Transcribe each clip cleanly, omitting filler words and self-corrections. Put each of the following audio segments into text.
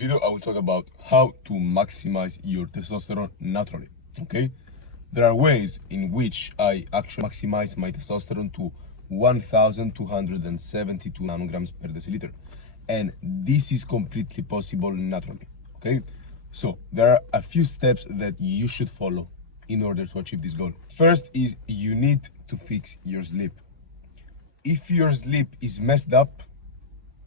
video, I will talk about how to maximize your testosterone naturally, okay? There are ways in which I actually maximize my testosterone to 1,272 nanograms per deciliter. And this is completely possible naturally, okay? So there are a few steps that you should follow in order to achieve this goal. First is you need to fix your sleep. If your sleep is messed up,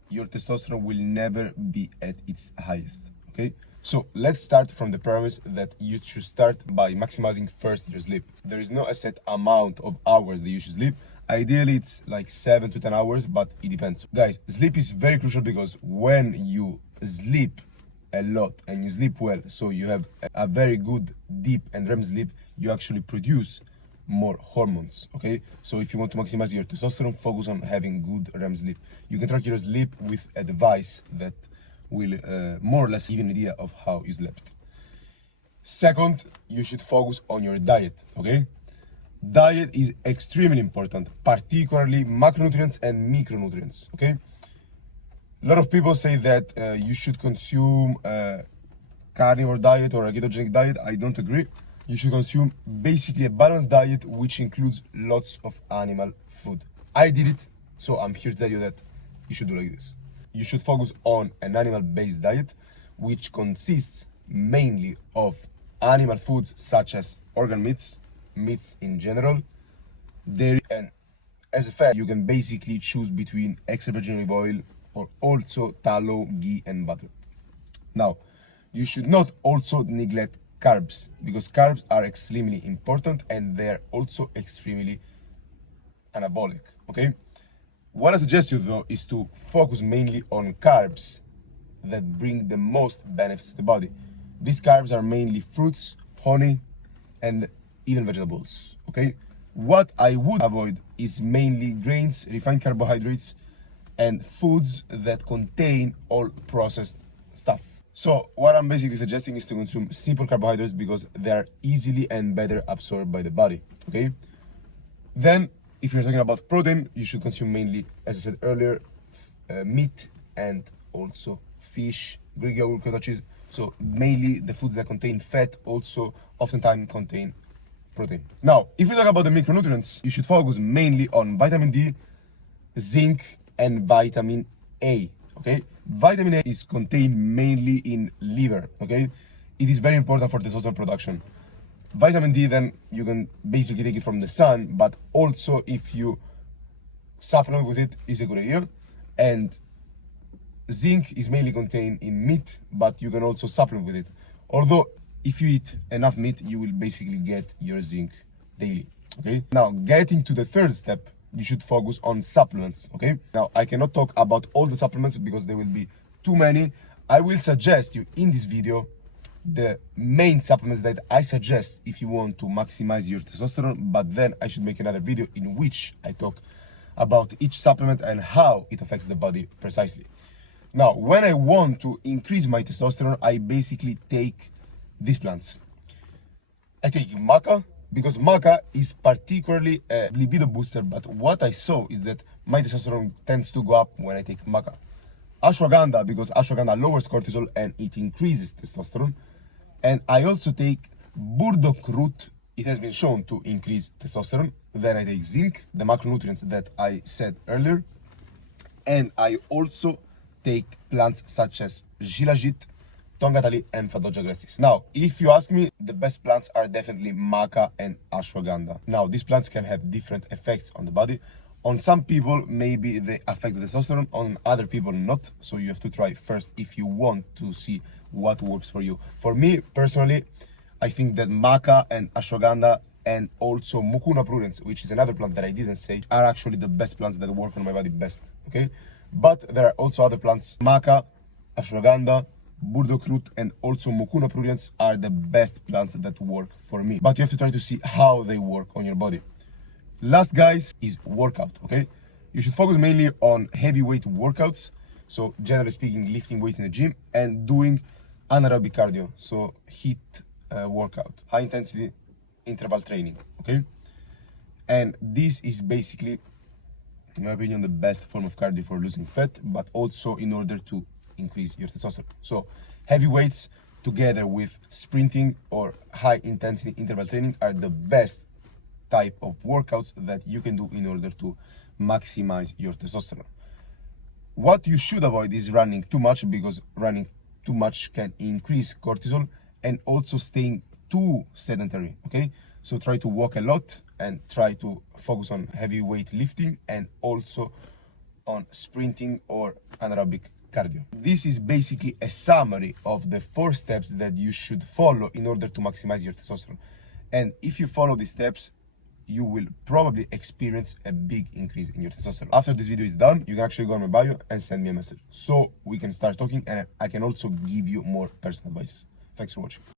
your testosterone will never be at its highest, okay? So let's start from the premise that you should start by maximizing first your sleep. There is no a set amount of hours that you should sleep. Ideally, it's like 7 to 10 hours, but it depends. Guys, sleep is very crucial because when you sleep a lot and you sleep well, so you have a very good deep and REM sleep, you actually produce more hormones, okay? So if you want to maximize your testosterone, focus on having good REM sleep. You can track your sleep with a device that will more or less give you an idea of how you slept. Second, you should focus on your diet, okay? Diet is extremely important, particularly macronutrients and micronutrients, okay? A lot of people say that you should consume a carnivore diet or a ketogenic diet. I don't agree. You should consume basically a balanced diet which includes lots of animal food. I did it, so I'm here to tell you that you should do like this. You should focus on an animal-based diet which consists mainly of animal foods such as organ meats, meats in general, dairy, and as a fat, you can basically choose between extra virgin olive oil or also tallow, ghee, and butter. Now, you should not also neglect carbs because carbs are extremely important and they're also extremely anabolic, okay? What I suggest you though is to focus mainly on carbs that bring the most benefits to the body. These carbs are mainly fruits, honey, and even vegetables, okay? What I would avoid is mainly grains, refined carbohydrates, and foods that contain all processed stuff. So what I'm basically suggesting is to consume simple carbohydrates because they are easily and better absorbed by the body, okay? Then, if you're talking about protein, you should consume mainly, as I said earlier, meat and also fish, Greek yogurt, cottage cheese. So mainly the foods that contain fat also oftentimes contain protein. Now, if you talk about the micronutrients, you should focus mainly on vitamin D, zinc, and vitamin A, okay? Vitamin A is contained mainly in liver, okay? It is very important for testosterone production. Vitamin D, then you can basically take it from the sun, but also if you supplement with it is a good idea. And zinc is mainly contained in meat, but you can also supplement with it. Although if you eat enough meat, you will basically get your zinc daily, okay? Now, getting to the third step, you should focus on supplements, okay? Now, I cannot talk about all the supplements because there will be too many. I will suggest you in this video the main supplements that I suggest if you want to maximize your testosterone, but then I should make another video in which I talk about each supplement and how it affects the body precisely. Now, when I want to increase my testosterone, I basically take these plants. I take maca because maca is particularly a libido booster, but what I saw is that my testosterone tends to go up when I take maca. Ashwagandha because ashwagandha lowers cortisol and it increases testosterone. And I also take burdock root. It has been shown to increase testosterone. Then I take zinc, the macronutrients that I said earlier. And I also take plants such as shilajit, tongatali, and Fadoja agrestis. Now, if you ask me, the best plants are definitely maca and ashwagandha. Now, these plants can have different effects on the body. On some people, maybe they affect the testosterone, on other people not. So you have to try first if you want to see what works for you. For me, personally, I think that maca and ashwagandha and also mucuna pruriens, which is another plant that I didn't say, are actually the best plants that work on my body best, okay? But there are also other plants. Maca, ashwagandha, burdock root, and also mucuna pruriens are the best plants that work for me. But you have to try to see how they work on your body. Last, guys, is workout, okay? You should focus mainly on heavyweight workouts. So generally speaking, lifting weights in the gym and doing anaerobic cardio. So HIIT workout, high intensity interval training, okay? And this is basically, in my opinion, the best form of cardio for losing fat, but also in order to increase your testosterone. So heavy weights together with sprinting or high intensity interval training are the best type of workouts that you can do in order to maximize your testosterone. What you should avoid is running too much, because running too much can increase cortisol, and also staying too sedentary, okay? So try to walk a lot and try to focus on heavy weight lifting and also on sprinting or anaerobic cardio. This is basically a summary of the 4 steps that you should follow in order to maximize your testosterone. And if you follow these steps, you will probably experience a big increase in your testosterone. After this video is done, you can actually go on my bio and send me a message so we can start talking, and I can also give you more personal advice. Thanks for watching.